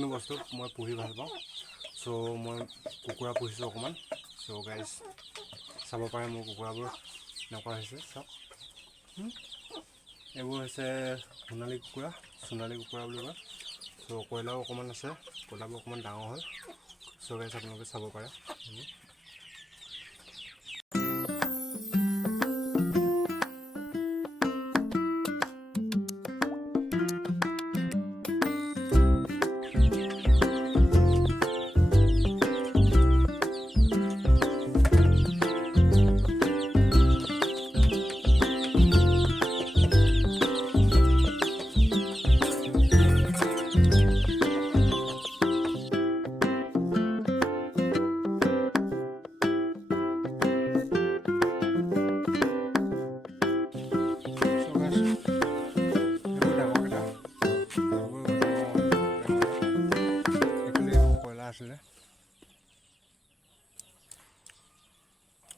যিকোনো বস্তু মই পুহি ভাল পাওঁ। চ' মই কুকুৰা পুহিছোঁ অকণমান। চ' গাইজ চাব পাৰে মোৰ কুকুৰাবোৰ এনেকুৱা হৈছে চাওক। এইবোৰ হৈছে সোণালী কুকুৰা, সোণালী কুকুৰা বুলি কয়। চ' কয়লাও অকণমান আছে, কয়লাবোৰ অকণমান ডাঙৰ হ'ল। চ' গাইজ আপোনালোকে চাব পাৰে।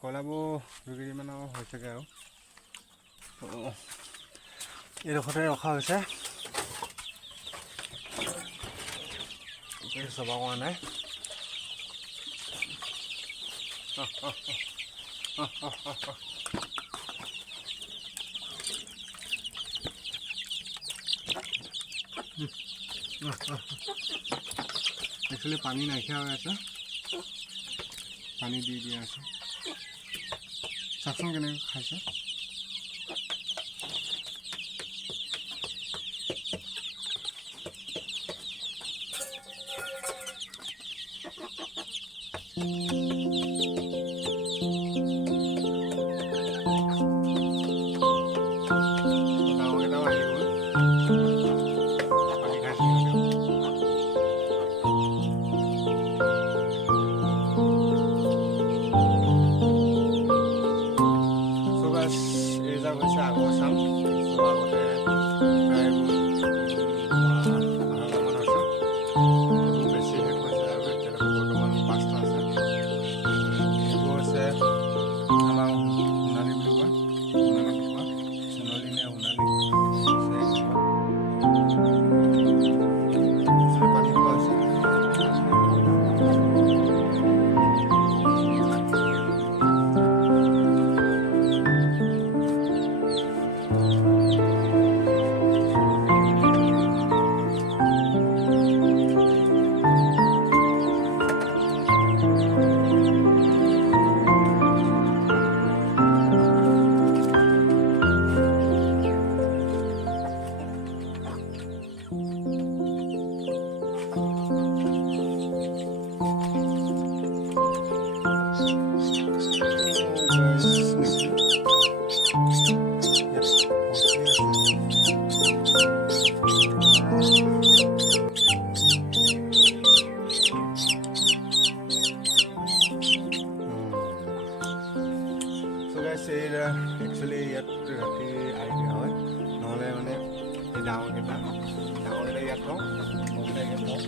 কয়লাবোৰ 2 কেজিমানৰ হৈছেগৈ আৰু এইডোখৰতে ৰখা হৈছে, চবা কৰা নাই। একচুৱেলি পানী নাইকিয়া হৈ আছে, পানী দি দিয়া আছে। চাওকচোন কেনেকৈ খাইছে। একচুৱেলি ইয়াত ৰাতি আহি দিয়া হয়, নহ'লে মানে এই ডাঙৰকেইটা ইয়াত থওঁ, সৰুকেইটা ইয়াত থওঁ।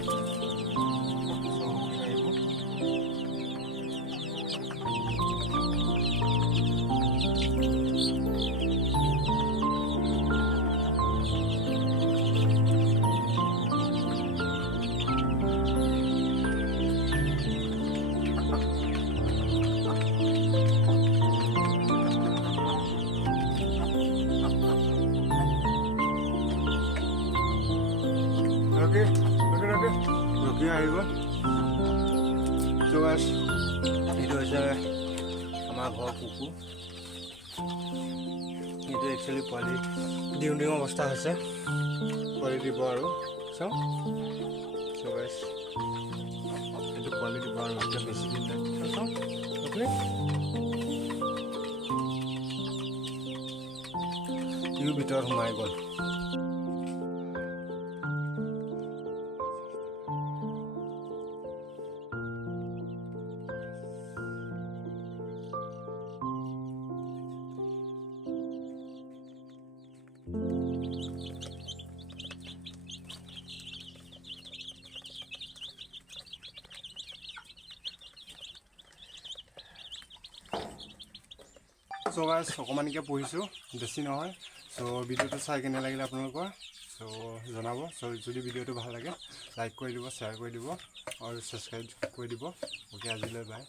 ৰখি আহিব। এইটো হৈছে আমাৰ ঘৰৰ কুকুৰ। এইটো একচুৱেলি পোৱালি দিওঁ অৱস্থা হৈছে, পোৱালি দিব আৰু চাওঁ। এইটো পোৱালি দিব আৰু এতিয়া বেছি দিন চাওঁ। ইও ভিতৰত সোমাই গ'ল। চ' গাইজ অকণমানকৈ পঢ়িছোঁ, বেছি নহয়। চ' ভিডিঅ'টো চাই কেনে লাগিলে আপোনালোকৰ চ' জনাব। চ' যদি ভিডিঅ'টো ভাল লাগে লাইক কৰি দিব, শ্বেয়াৰ কৰি দিব আৰু ছাবস্ক্ৰাইব কৰি দিব। অ'কে, আজিলৈ বাই।